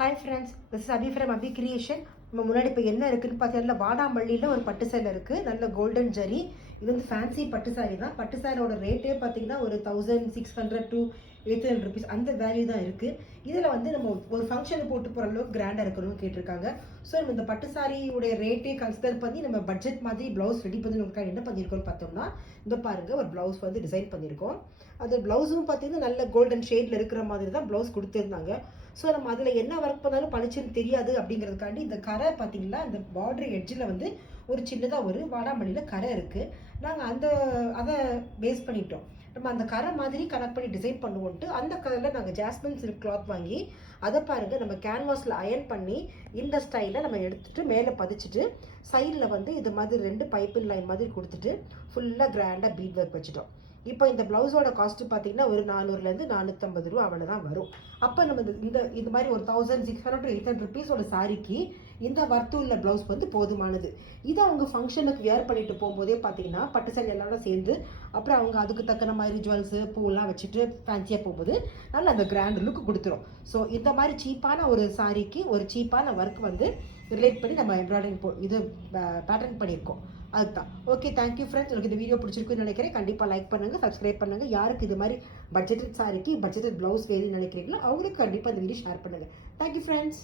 Hi friends, this is Abi from Abi creation. நம்ம முன்னாடி இப்போ என்ன இருக்குன்னு பார்த்தீங்கன்னா வாடாம்பள்ளியில் ஒரு பட்டு சேலை இருக்குது. நல்ல கோல்டன் ஜரி. இது வந்து ஃபேன்சி பட்டு சாரி தான். பட்டு சாரியோட ரேட்டே பார்த்தீங்கன்னா ஒரு 1600 to 800 rupees அந்த வேல்யூ தான் இருக்குது. இதில் வந்து நம்ம ஒரு ஃபங்க்ஷனை போட்டு போகிற அளவுக்கு கிராண்டாக இருக்கணும்னு கேட்டிருக்காங்க. ஸோ நம்ம இந்த பட்டு சாரியோடைய ரேட்டே கன்சிடர் பண்ணி நம்ம பட்ஜெட் மாதிரி ப்ளவுஸ் ரெடி பண்ணி நமக்கு என்ன பண்ணியிருக்கோம்னு பார்த்தோம்னா, இந்த பாருங்கள் ஒரு ப்ளவுஸ் வந்து டிசைன் பண்ணியிருக்கோம். அது ப்ளவுஸும் பார்த்தீங்கன்னா நல்ல கோல்டன் ஷேடில் இருக்கிற மாதிரி தான் ப்ளவுஸ் கொடுத்துருந்தாங்க. ஸோ நம்ம அதில் என்ன ஒர்க் பண்ணாலும் பளிச்சுன்னு தெரியாது அப்படிங்கிறதுக்காண்டி இந்த கரை பார்த்தீங்கன்னா இந்த பார்டர் எட்ஜில் வந்து ஒரு சின்னதாக ஒரு வாடாமல்லியில் கரை இருக்குது. நாங்கள் அதை பேஸ் பண்ணிட்டோம். நம்ம அந்த கரை மாதிரி கனெக்ட் பண்ணி டிசைன் பண்ணுவோன்ட்டு அந்த கலரில் நாங்கள் ஜாஸ்மின் சில்க் கிளாத் வாங்கி அதை பாருங்கள் நம்ம கேன்வாஸில் அயன் பண்ணி இந்த ஸ்டைலில் நம்ம எடுத்துகிட்டு மேலே பதிச்சுட்டு சைடில் வந்து இது மாதிரி 2 பைப்பின் லைன் மாதிரி கொடுத்துட்டு ஃபுல்லாக கிராண்டாக பீட் ஒர்க் வச்சுட்டோம். இப்போ இந்த ப்ளவுஸோட காஸ்ட்டு பார்த்தீங்கன்னா ஒரு 400லேருந்து 450 ரூபா அவ்வளோ தான் வரும். அப்போ நம்ம இந்த மாதிரி ஒரு 1600 to 800 rupees சாரிக்கு இந்த வர்த்து உள்ள ப்ளவுஸ் வந்து போதுமானது. இதை அவங்க ஃபங்க்ஷனுக்கு வியர் பண்ணிட்டு போகும்போதே பார்த்தீங்கன்னா பட்டு சாரி எல்லாம் சேர்ந்து அப்புறம் அவங்க அதுக்கு தக்கன மாதிரி ஜுவல்ஸு பூவெல்லாம் வச்சுட்டு ஃபேன்சியாக போகும்போது நல்லா அந்த கிராண்ட் லுக் கொடுத்துரும். ஸோ இந்த மாதிரி சீப்பான ஒரு சாரிக்கு ஒரு சீப்பான ஒர்க் வந்து ரிலேட் பண்ணி நம்ம எம்ப்ராய்டரிங் இது பேட்டர்ன் பண்ணியிருக்கோம். அதுதான். Okay, thank you friends. உங்களுக்கு இந்த வீடியோ பிடிச்சிருக்குன்னு நினைக்கிறேன். கண்டிப்பாக லைக் பண்ணுங்கள், சப்ஸ்கிரைப் பண்ணுங்கள். யாருக்கு இது மாதிரி பட்ஜெட்டட் சாரிக்கு பட்ஜெட்டட் ப்ளவுஸ் வேணும்னு நினைக்கிறீங்களோ அவங்களுக்கு கண்டிப்பாக இந்த வீடியோ ஷேர் பண்ணுங்கள். Thank you friends.